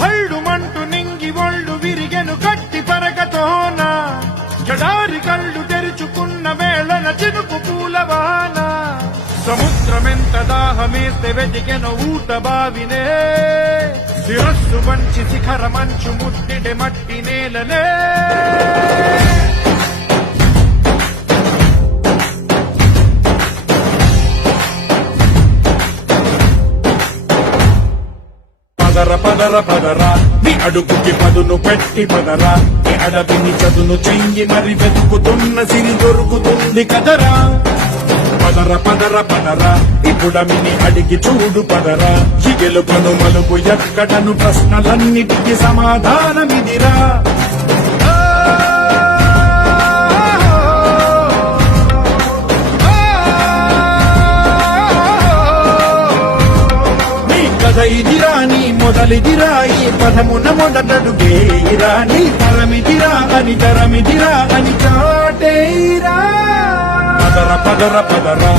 భళ్ళు మంటు నింగి ఒళ్ళు విరిగెను గట్టి పరగతోన జడారి కళ్ళు తెరుచుకున్న వేళన చినుకు పూలవాన సముద్రమెంత దాహమేస్తే వెతికెను ఊట బావినే శిరస్సు వంచి శిఖర మంచు ముట్టిడే మట్టి నేలనే పదర పదర పదరా నీ అడుగుకి పదును పెట్టి పదరా నీ అడవిని చదును చెయ్యి మరి వెతుకుతున్న సిరి దొరుకుతుంది కదరా పదర పదర పదరా ఇప్పుడమిని అడిగి చూడు పదరా ఈ గెలుపను మలుపు ఎక్కడను ప్రశ్నలన్నిటికీ సమాధానమిదిరా ఇదిరా నీ మొదలిదిరా ఈ పదమున మొదటడుగేరా నీ తరమిదిరా అని తరమిదిరా అని చాటేరా పదర పదర పదరా